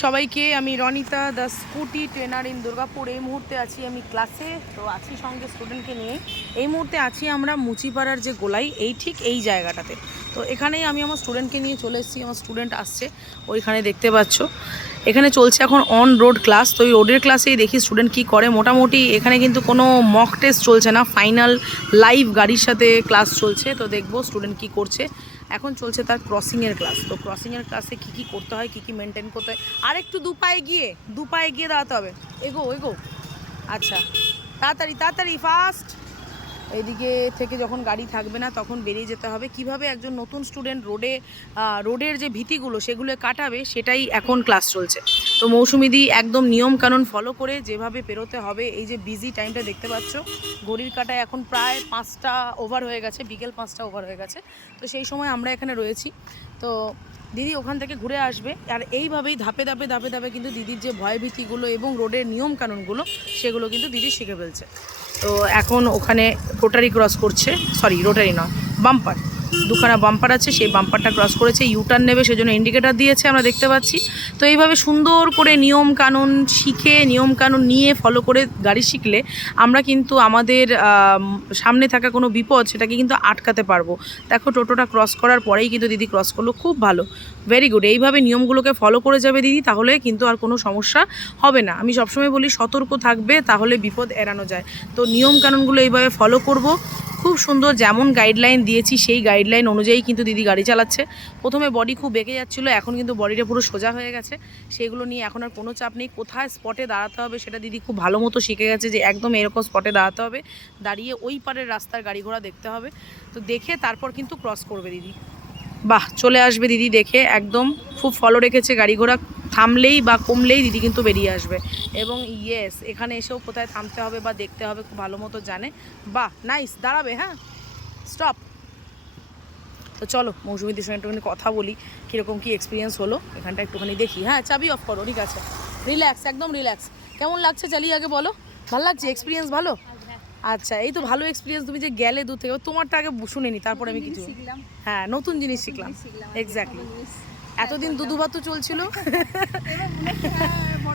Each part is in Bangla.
সবাইকে আমি Ranita, the Scooty trainer in Durgapur. এই মুহূর্তে আছি আমি ক্লাসে, তো আছি সঙ্গে স্টুডেন্টকে নিয়ে। এই মুহূর্তে আছি আমরা মুচিপাড়ার যে গোলাই, এই ঠিক এই জায়গাটাতে। তো এখানেই আমি আমার স্টুডেন্টকে নিয়ে চলে এসেছি, আমার স্টুডেন্ট আসছে, ওইখানে দেখতে পাচ্ছ। এখানে চলছে এখন অন রোড ক্লাস তো ওই রোডের ক্লাসেই দেখি স্টুডেন্ট কি করে। মোটামুটি এখানে কিন্তু কোনো মক টেস্ট চলছে না ফাইনাল লাইভ গাড়ির সাথে ক্লাস চলছে, তো দেখব স্টুডেন্ট কি করছে। এখন চলছে তার ক্রসিংয়ের ক্লাস তো ক্রসিংয়ের ক্লাসে কী কী করতে হয়, কী কী মেনটেন করতে হয়? আর একটু দু পায়ে গিয়ে, দু পায়ে গিয়ে দাঁড়াতে হবে। এগো এগো। আচ্ছা। তাড়াতাড়ি তাড়াতাড়ি ফাস্ট এইদিকে থেকে যখন গাড়ি থাকবে না, তখন বেরিয়ে যেতে হবে। কীভাবে একজন নতুন স্টুডেন্ট রোডে রোডের যে ভীতিগুলো সেগুলো কাটাবে, সেটাই এখন ক্লাস চলছে। তো মৌসুমিদি একদম নিয়ম কানুন ফলো করে যেভাবে পেরোতে হবে, এই যে বিজি টাইমটা দেখতে পাচ্ছ, ঘড়ির কাটায় এখন প্রায় পাঁচটা ওভার হয়ে গেছে, বিকেল পাঁচটা ওভার হয়ে গেছে। তো সেই সময় আমরা এখানে রয়েছি। তো দিদি ওখান থেকে ঘুরে আসবে। আর এইভাবেই ধাপে ধাপে ধাপে ধাপে কিন্তু দিদির যে ভয়ভীতিগুলো এবং রোডের নিয়মকানুনগুলো, সেগুলো কিন্তু দিদি শিখে ফেলছে। তো এখন ওখানে রোটারি ক্রস করছে সরি রোটারি নয়, বাম্পার। দুখানা বাম্পার আছে, সেই বাম্পারটা ক্রস করেছে ইউটার্ন নেবে, সেজন্য ইন্ডিকেটার দিয়েছে, আমরা দেখতে পাচ্ছি। তো এইভাবে সুন্দর করে নিয়ম কানুন শিখে, নিয়ম কানুন নিয়ে ফলো করে গাড়ি শিখলে আমরা কিন্তু আমাদের সামনে থাকা কোনো বিপদ সেটাকে কিন্তু আটকাতে পারব। দেখো টোটোটা ক্রস করার পরেই কিন্তু দিদি ক্রস করল, খুব ভালো। ভেরি গুড এইভাবে নিয়মগুলোকে ফলো করে যাবে দিদি, তাহলে কিন্তু আর কোনো সমস্যা হবে না। আমি সবসময় বলি, সতর্ক থাকবে, তাহলে বিপদ এড়ানো যায়। তো নিয়ম কানুনগুলো এইভাবে ফলো করব। খুব সুন্দর যেমন গাইডলাইন দিয়েছি, সেই গাইডলাইন অনুযায়ী কিন্তু দিদি গাড়ি চালাচ্ছে। প্রথমে বডি খুব বেঁকে যাচ্ছিল, এখন কিন্তু বডিটা পুরো সোজা হয়ে গেছে। সেগুলো নিয়ে এখন আর কোনো চাপ নেই। কোথায় স্পটে দাঁড়াতে হবে সেটা দিদি খুব ভালো মতো শিখে গেছে যে একদম এরকম স্পটে দাঁড়াতে হবে। দাঁড়িয়ে ওই পারের রাস্তার গাড়ি ঘোড়া দেখতে হবে। তো দেখে তারপর কিন্তু ক্রস করবে দিদি। বাহ, চলে আসবে দিদি দেখে। একদম খুব ফলো রেখেছে গাড়ি ঘোড়া। থামলেই বা কমলেই দিদি কিন্তু বেরিয়ে আসবে। এবং ইয়েস এখানে এসেও কোথায় থামতে হবে বা দেখতে হবে খুব ভালো মতো জানে। বাহ নাইস দাঁড়াবে হ্যাঁ? স্টপ তো চলো মৌসুমিদির সঙ্গে একটুখানি কথা বলি কীরকম কী এক্সপিরিয়েন্স হলো এখানটা একটুখানি দেখি। হ্যাঁ চাবি অফ করো ঠিক আছে। রিল্যাক্স একদম রিল্যাক্স কেমন লাগছে চালিয়ে আগে বলো? ভালো লাগছে? এক্সপিরিয়েন্স ভালো? আচ্ছা এই তো ভালো এক্সপিরিয়েন্স তুমি যে গেলে দূর থেকে তোমারটা আগে শুনিনি তারপরে আমি কিছু হ্যাঁ নতুন জিনিস শিখলাম। এক্স্যাক্টলি এতদিন দুধু ভাত তো চলছিল। হ্যাঁ,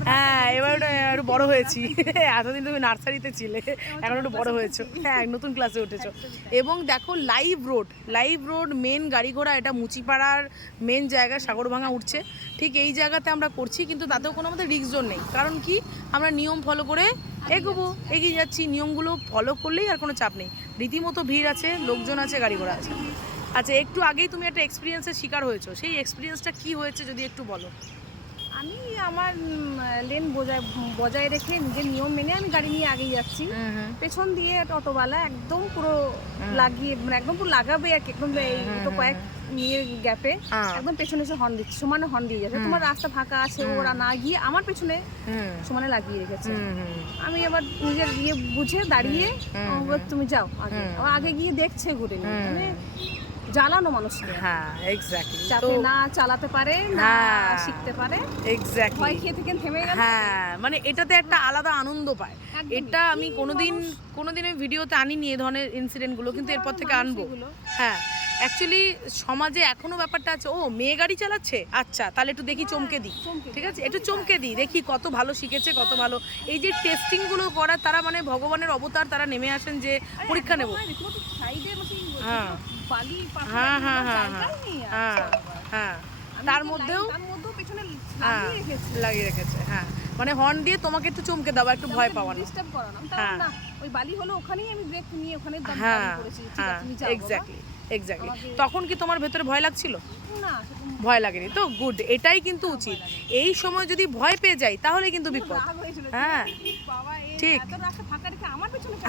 হ্যাঁ এবার একটু বড় হয়েছি। এতদিন তুমি নার্সারিতে ছিলে এখন একটু বড় হয়েছো। হ্যাঁ নতুন ক্লাসে উঠেছো। এবং দেখো live road live road main গাড়ি ঘোড়া এটা মুচিপাড়ার মেন জায়গা সাগরভাঙা উঠছে। ঠিক এই জায়গাতে আমরা করছি কিন্তু তাতেও কোনো আমাদের রিক্স জোন নেই। কারণ কি? আমরা নিয়ম ফলো করে এগোবো এগিয়ে যাচ্ছি। নিয়মগুলো ফলো করলেই আর কোনো চাপ নেই। রীতিমতো ভিড় আছে লোকজন আছে গাড়ি ঘোড়া আছে। আচ্ছা একটু আগেই তুমি একটা এক্সপিরিয়েন্সের শিকার হয়েছো। সেই এক্সপিরিয়েন্সটা কি হয়েছে যদি একটু বলো? আমি আমার লেন বজায় বজায় রেখে নিজের নিয়ম মেনে আমি গাড়ি নিয়ে আগেই যাচ্ছি। পেছন দিয়ে একটা অটোওয়ালা একদম পুরো লাগিয়ে মানে একদম পুরো লাগাবে আর কি একদম এই দুটো কয়েক নিয়ে গ্যাপে হ্যাঁ। একদম পেছনে এসে হর্ন দিচ্ছে সমানে হর্ন দিয়ে যাচ্ছে। তোমার রাস্তা ফাঁকা আছে ওরা না গিয়ে আমার পেছনে সমানে লাগিয়ে রেখেছে। আমি আবার নিজের গিয়ে বুঝে দাঁড়িয়ে তুমি যাও আগে। আগে গিয়ে দেখছে ঘুরে মানে জ্বালানো মানুষকে। হ্যাঁ এক্স্যাক্টলি তো যাতে না চালাতে পারে না হ্যাঁ। শিখতে পারে। এক্স্যাক্টলি ভয় খেয়ে থেকে থেমে গেল হ্যাঁ মানে এটাতে একটা আলাদা আনন্দ পায়। এটা আমি কোনোদিন কোনোদিন আমি ভিডিওতে আনিনি এ ধরনের ইনসিডেন্টগুলো কিন্তু এরপর থেকে আনব। হ্যাঁ অ্যাকচুয়ালি সমাজে এখনও ব্যাপারটা আছে ও মেয়ে গাড়ি চালাচ্ছে? আচ্ছা তাহলে একটু দেখি চমকে দিই। ঠিক আছে? একটু চমকে দিই দেখি কত ভালো শিখেছে কত ভালো। এই যে টেস্টিংগুলো করার তারা মানে ভগবানের অবতার তারা নেমে আসেন যে পরীক্ষা নেব। হয়, হ্যাঁ। বালি হ্যাঁ হ্যাঁ হ্যাঁ হ্যাঁ আচ্ছা হ্যাঁ তার মধ্যেও লাইন- তার মধ্যেও পেছনে হ্যাঁ লাগিয়ে রেখেছে। হ্যাঁ। মানে হর্ন দিয়ে তোমাকে একটু চমকে দেওয়া একটু ভয় পাওয়ানো ডিস্টার্ব করানো হ্যাঁ। ওই বালি হলো ওখানেই আমি ব্রেক নিয়ে ওখানে দম হ্যাঁ পড়েছি ঠিক হ্যাঁ আছে তুমি যাও এক্স্যাক্টলি এক্স্যাক্টলি তখন কি তোমার ভেতরে ভয় লাগছিল? না ভয় লাগেনি। তো গুড এটাই কিন্তু উচিত। এই সময় যদি ভয় পেয়ে যাই তাহলে কিন্তু বিপদ। হ্যাঁ। ঠিক।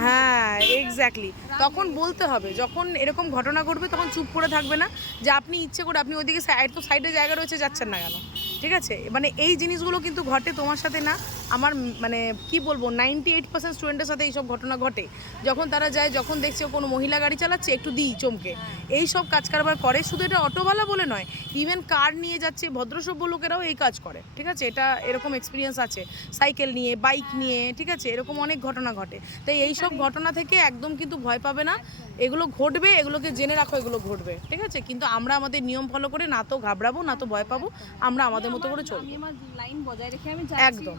হ্যাঁ এক্স্যাক্টলি তখন বলতে হবে যখন এরকম ঘটনা ঘটবে তখন চুপ করে থাকবে না। যে আপনি ইচ্ছে করে আপনি ওইদিকে সাইড তো সাইডে জায়গা রয়েছে যাচ্ছেন না কেন? ঠিক আছে? মানে এই জিনিসগুলো কিন্তু ঘটে তোমার সাথে না আমার মানে কি বলব নাইনটি এইট পার্সেন্ট স্টুডেন্টের সাথে এইসব ঘটনা ঘটে। যখন তারা যায় যখন দেখছে কোনো মহিলা গাড়ি চালাচ্ছে একটু দিই চমকে। এই সব কাজ কারবার করে শুধু এটা অটোওয়ালা বলে নয় ইভেন কার নিয়ে যাচ্ছে ভদ্রসভ্য লোকেরাও এই কাজ করে। ঠিক আছে? এটা এরকম এক্সপিরিয়েন্স আছে। সাইকেল নিয়ে বাইক নিয়ে ঠিক আছে? এরকম অনেক ঘটনা ঘটে। তাই এই সব ঘটনা থেকে একদম কিন্তু ভয় পাবে না। এগুলো ঘটবে এগুলোকে জেনে রাখো এগুলো ঘটবে। ঠিক আছে? কিন্তু আমরা আমাদের নিয়ম ফলো করে না তো ঘাবড়াবো না তো ভয় পাবো। আমরা আমাদের আমাদের মতো করে চলবো। একদম।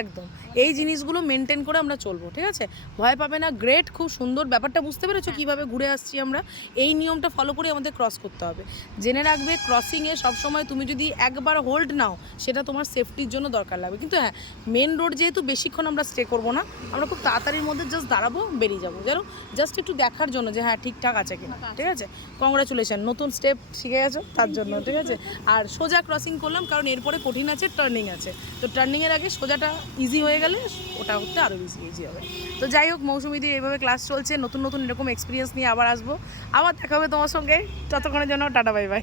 একদম। এই জিনিসগুলো মেনটেন করে আমরা চলবো ঠিক আছে? ভয় পাবে না। গ্রেট খুব সুন্দর ব্যাপারটা বুঝতে পেরেছ কীভাবে ঘুরে আসছি আমরা? এই নিয়মটা ফলো করে আমাদের ক্রস করতে হবে। জেনে রাখবে ক্রসিংয়ে সবসময় তুমি যদি একবার হোল্ড নাও সেটা তোমার সেফটির জন্য দরকার লাগবে। কিন্তু হ্যাঁ মেন রোড যেহেতু বেশিক্ষণ আমরা স্টে করব না আমরা খুব তাড়াতাড়ির মধ্যে জাস্ট দাঁড়াবো বেরিয়ে যাব। জানো? জাস্ট একটু দেখার জন্য যে হ্যাঁ ঠিকঠাক আছে কিনা ঠিক আছে। কংগ্রাচুলেশন নতুন স্টেপ শিখে গেছো তার জন্য ঠিক আছে? আর সোজা ক্রসিং করলাম কারণ এরপরে কঠিন আছে টার্নিং আছে। তো টার্নিংয়ের আগে সোজাটা ইজি হয়ে গেলে ওটা হতে আরও বেশি ইজি হবে। তো যাই হোক, মৌসুমি দিয়ে এইভাবে ক্লাস চলছে, নতুন নতুন এরকম এক্সপিরিয়েন্স নিয়ে আবার আসব। আবার দেখা হবে তোমার সঙ্গে। ততক্ষণের জন্য টাটা বাই বাই